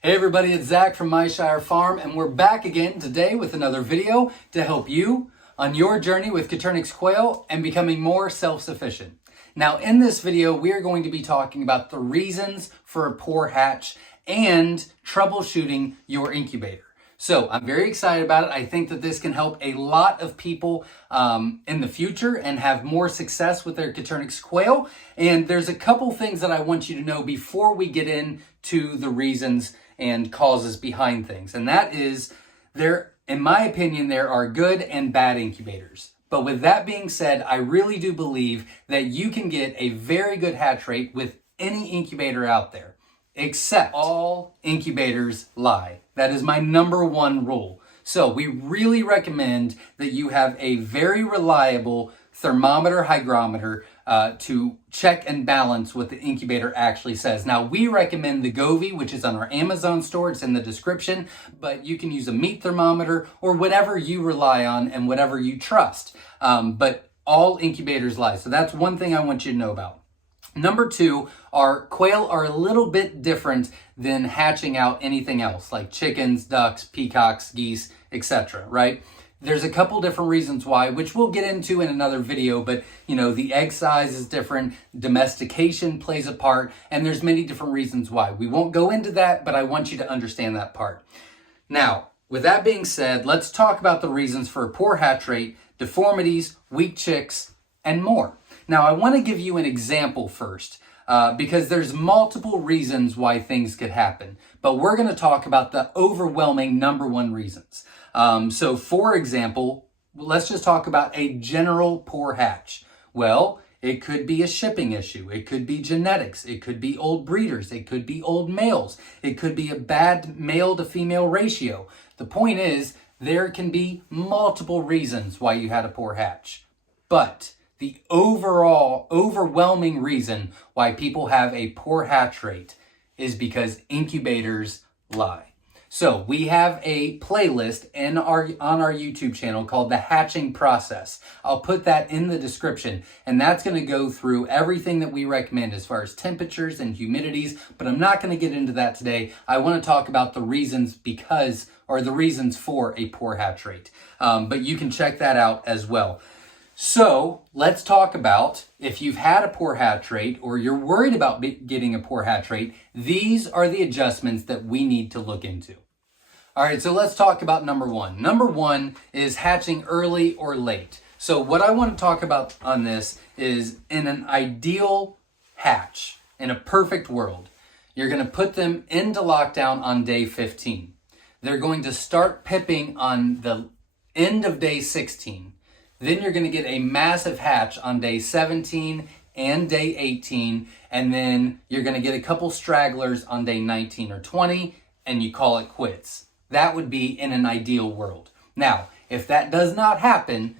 Hey everybody, it's Zach from MyShire Farm, and we're back again today with another video to help you on your journey with Coturnix quail and becoming more self-sufficient. Now in this video, we are going to be talking about the reasons for a poor hatch and troubleshooting your incubator. So I'm very excited about it. I think that this can help a lot of people in the future and have more success with their Coturnix quail. And there's a couple things that I want you to know before we get into the reasons and causes behind things. And that is, in my opinion, there are good and bad incubators. But with that being said, I really do believe that you can get a very good hatch rate with any incubator out there, except all incubators lie. That is my number one rule. So we really recommend that you have a very reliable thermometer, hygrometer to check and balance what the incubator actually says. Now, we recommend the Govee, which is on our Amazon store. It's in the description, but you can use a meat thermometer or whatever you rely on and whatever you trust. But all incubators lie. So that's one thing I want you to know about. Number two, our quail are a little bit different than hatching out anything else, like chickens, ducks, peacocks, geese, etc., right? There's a couple different reasons why, which we'll get into in another video, but the egg size is different, domestication plays a part, and there's many different reasons why. We won't go into that, but I want you to understand that part. Now, with that being said, let's talk about the reasons for a poor hatch rate, deformities, weak chicks, and more. Now, I want to give you an example first, because there's multiple reasons why things could happen, but we're going to talk about the overwhelming number one reasons. So for example, let's just talk about a general poor hatch. Well, it could be a shipping issue. It could be genetics. It could be old breeders. It could be old males. It could be a bad male to female ratio. The point is, there can be multiple reasons why you had a poor hatch, but the overall overwhelming reason why people have a poor hatch rate is because incubators lie. So we have a playlist on our YouTube channel called The Hatching Process. I'll put that in the description, and that's going to go through everything that we recommend as far as temperatures and humidities, but I'm not going to get into that today. I want to talk about the reasons the reasons for a poor hatch rate. But you can check that out as well. So let's talk about, if you've had a poor hatch rate or you're worried about getting a poor hatch rate, these are the adjustments that we need to look into. All right, so let's talk about number one. Number one is hatching early or late. So what I want to talk about on this is, in an ideal hatch, in a perfect world, you're going to put them into lockdown on day 15. They're going to start pipping on the end of day 16. Then you're going to get a massive hatch on day 17 and day 18, and then you're going to get a couple stragglers on day 19 or 20, and you call it quits. That would be in an ideal world. Now, if that does not happen,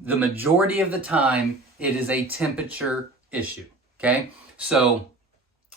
the majority of the time, it is a temperature issue, okay? So,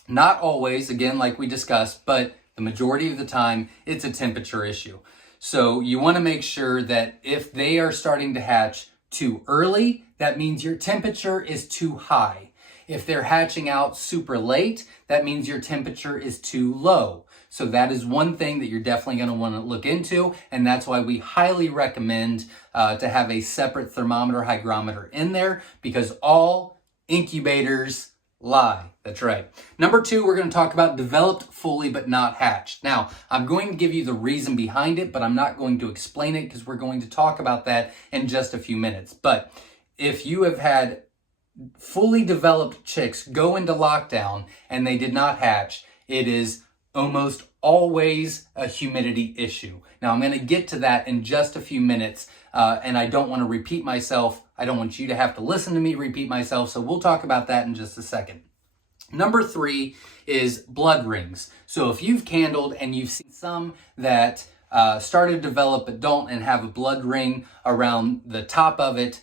not always, again, like we discussed, but the majority of the time, it's a temperature issue. So you want to make sure that if they are starting to hatch too early, that means your temperature is too high. If they're hatching out super late, that means your temperature is too low. So that is one thing that you're definitely going to want to look into, and that's why we highly recommend to have a separate thermometer, hygrometer in there, because all incubators lie. That's right. Number two, we're going to talk about developed fully but not hatched. Now, I'm going to give you the reason behind it, but I'm not going to explain it because we're going to talk about that in just a few minutes. But if you have had fully developed chicks go into lockdown and they did not hatch, it is almost always a humidity issue. Now, I'm going to get to that in just a few minutes, and I don't want to repeat myself. I don't want you to have to listen to me repeat myself, so we'll talk about that in just a second. Number three is blood rings. So if you've candled and you've seen some that started to develop but don't and have a blood ring around the top of it,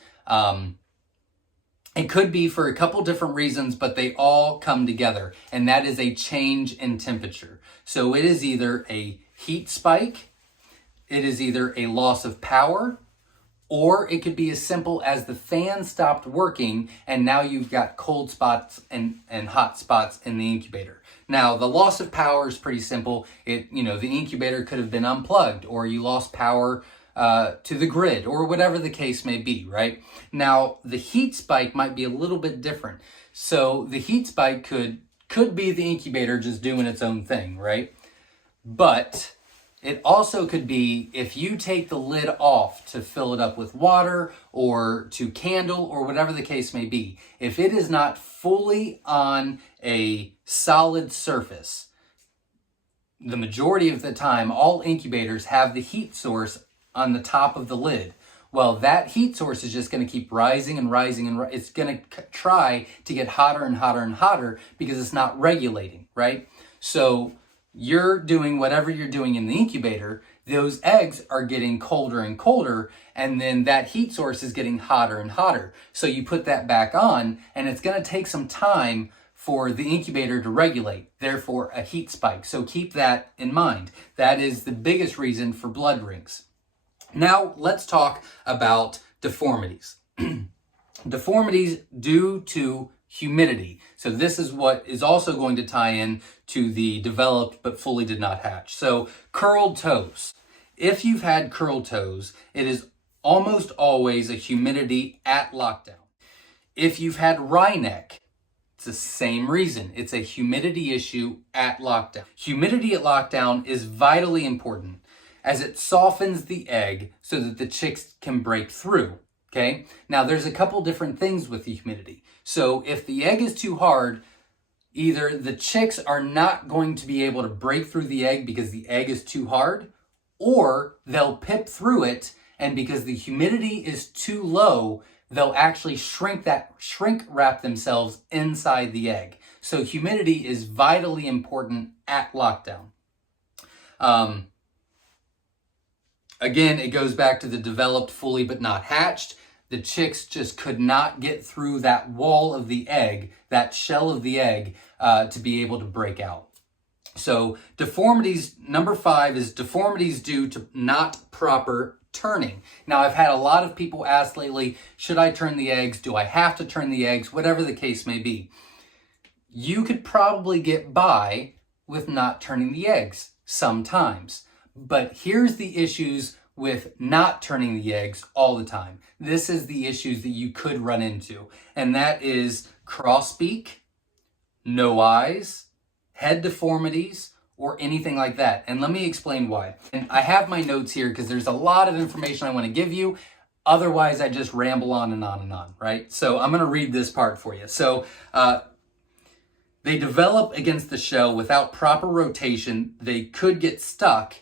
it could be for a couple different reasons, but they all come together, and that is a change in temperature. So it is either a heat spike, it is either a loss of power, or it could be as simple as the fan stopped working and now you've got cold spots and hot spots in the incubator. Now, the loss of power is pretty simple. The incubator could have been unplugged, or you lost power to the grid, or whatever the case may be, right? Now, the heat spike might be a little bit different. So the heat spike could be the incubator just doing its own thing, right? But it also could be if you take the lid off to fill it up with water or to candle or whatever the case may be. If it is not fully on a solid surface, the majority of the time, all incubators have the heat source on the top of the lid. Well, that heat source is just going to keep rising and rising, and it's going to try to get hotter and hotter and hotter because it's not regulating, right? So you're doing whatever you're doing in the incubator, those eggs are getting colder and colder, and then that heat source is getting hotter and hotter. So you put that back on, and it's going to take some time for the incubator to regulate, therefore a heat spike. So keep that in mind. That is the biggest reason for blood rings. Now let's talk about deformities. Deformities due to humidity. So this is what is also going to tie in to the developed but fully did not hatch. So curled toes. If you've had curled toes, it is almost always a humidity at lockdown. If you've had wry neck, it's the same reason. It's a humidity issue at lockdown. Humidity at lockdown is vitally important as it softens the egg so that the chicks can break through. Okay, now there's a couple different things with the humidity. So if the egg is too hard, either the chicks are not going to be able to break through the egg because the egg is too hard, or they'll pip through it, and because the humidity is too low, they'll actually shrink wrap themselves inside the egg. So humidity is vitally important at lockdown. Again, it goes back to the developed fully but not hatched. The chicks just could not get through that wall of the egg, that shell of the egg, to be able to break out. So deformities, number 5 is deformities due to not proper turning. Now, I've had a lot of people ask lately, should I turn the eggs? Do I have to turn the eggs? Whatever the case may be. You could probably get by with not turning the eggs sometimes. But here's the issues with not turning the eggs all the time. This is the issues that you could run into, and that is crossbeak, no eyes, head deformities, or anything like that. And let me explain why. And I have my notes here because there's a lot of information I want to give you. Otherwise, I just ramble on and on and on, right? So I'm going to read this part for you. So they develop against the shell without proper rotation. They could get stuck,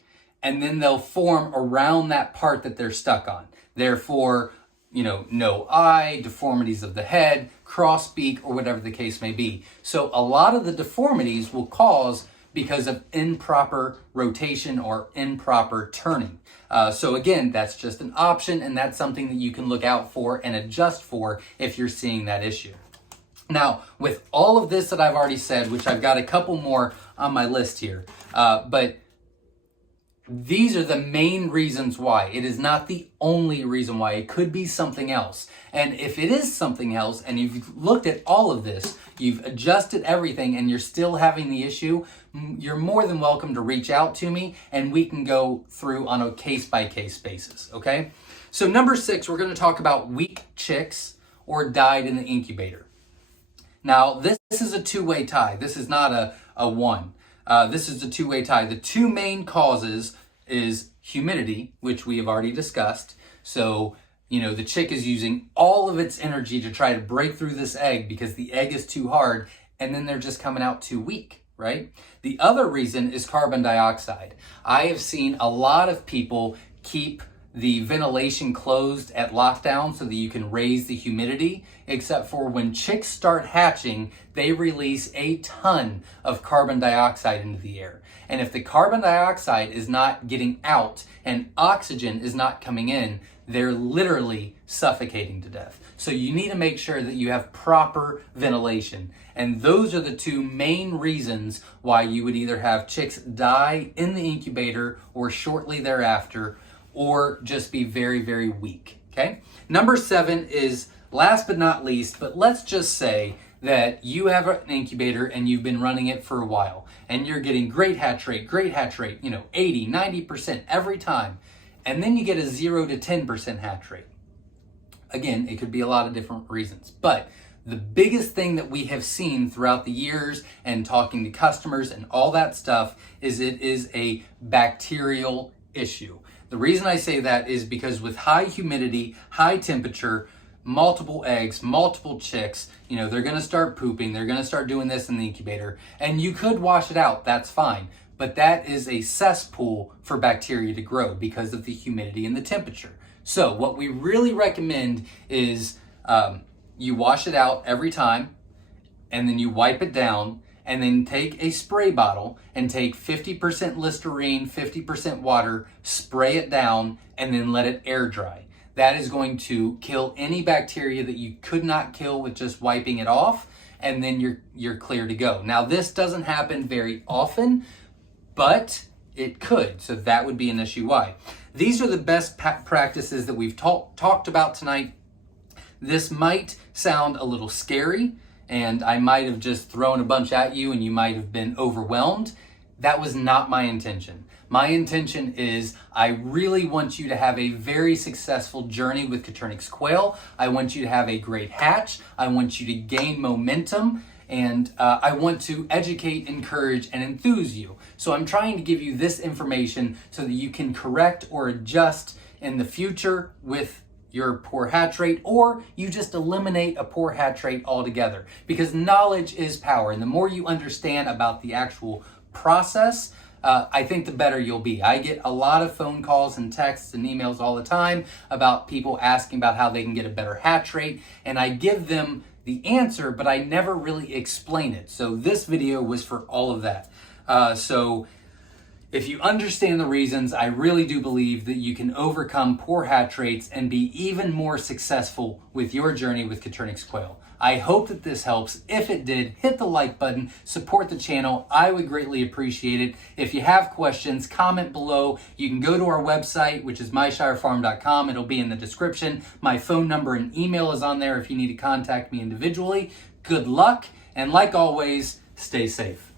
and then they'll form around that part that they're stuck on. Therefore, no eye, deformities of the head, crossbeak, or whatever the case may be. So a lot of the deformities will cause because of improper rotation or improper turning. So again, that's just an option, and that's something that you can look out for and adjust for if you're seeing that issue. Now, with all of this that I've already said, which I've got a couple more on my list here, but these are the main reasons why. It is not the only reason why. It could be something else. And if it is something else, and you've looked at all of this, you've adjusted everything, and you're still having the issue, you're more than welcome to reach out to me, and we can go through on a case-by-case basis, okay? So number 6, we're going to talk about weak chicks or died in the incubator. Now, this is a two-way tie. This is not a one. This is a two-way tie. The two main causes is humidity, which we have already discussed. So, the chick is using all of its energy to try to break through this egg because the egg is too hard, and then they're just coming out too weak, right? The other reason is carbon dioxide. I have seen a lot of people keep the ventilation closed at lockdown so that you can raise the humidity, except for when chicks start hatching, they release a ton of carbon dioxide into the air. And if the carbon dioxide is not getting out and oxygen is not coming in, they're literally suffocating to death. So you need to make sure that you have proper ventilation. And those are the two main reasons why you would either have chicks die in the incubator or shortly thereafter, or just be very, very weak, okay? Number 7 is last but not least, but let's just say that you have an incubator and you've been running it for a while and you're getting great hatch rate, 80, 90% every time. And then you get a 0 to 10% hatch rate. Again, it could be a lot of different reasons, but the biggest thing that we have seen throughout the years and talking to customers and all that stuff is it is a bacterial issue. The reason I say that is because with high humidity, high temperature, multiple eggs, multiple chicks, they're going to start pooping, they're going to start doing this in the incubator, and you could wash it out, that's fine. But that is a cesspool for bacteria to grow because of the humidity and the temperature. So what we really recommend is you wash it out every time, and then you wipe it down, and then take a spray bottle and take 50% Listerine, 50% water, spray it down, and then let it air dry. That is going to kill any bacteria that you could not kill with just wiping it off, and then you're clear to go. Now, this doesn't happen very often, but it could, so that would be an issue why. These are the best practices that we've talked about tonight. This might sound a little scary, and I might have just thrown a bunch at you and you might have been overwhelmed. That was not my intention. My intention is I really want you to have a very successful journey with Coturnix quail. I want you to have a great hatch. I want you to gain momentum, and I want to educate, encourage, and enthuse you. So I'm trying to give you this information so that you can correct or adjust in the future with your poor hatch rate, or you just eliminate a poor hatch rate altogether, because knowledge is power, and the more you understand about the actual process, I think the better you'll be. I get a lot of phone calls and texts and emails all the time about people asking about how they can get a better hatch rate, and I give them the answer, but I never really explain it. So this video was for all of that. So if you understand the reasons, I really do believe that you can overcome poor hatch rates and be even more successful with your journey with Coturnix quail. I hope that this helps. If it did, hit the like button, support the channel. I would greatly appreciate it. If you have questions, comment below. You can go to our website, which is myshirefarm.com. It'll be in the description. My phone number and email is on there if you need to contact me individually. Good luck, and like always, stay safe.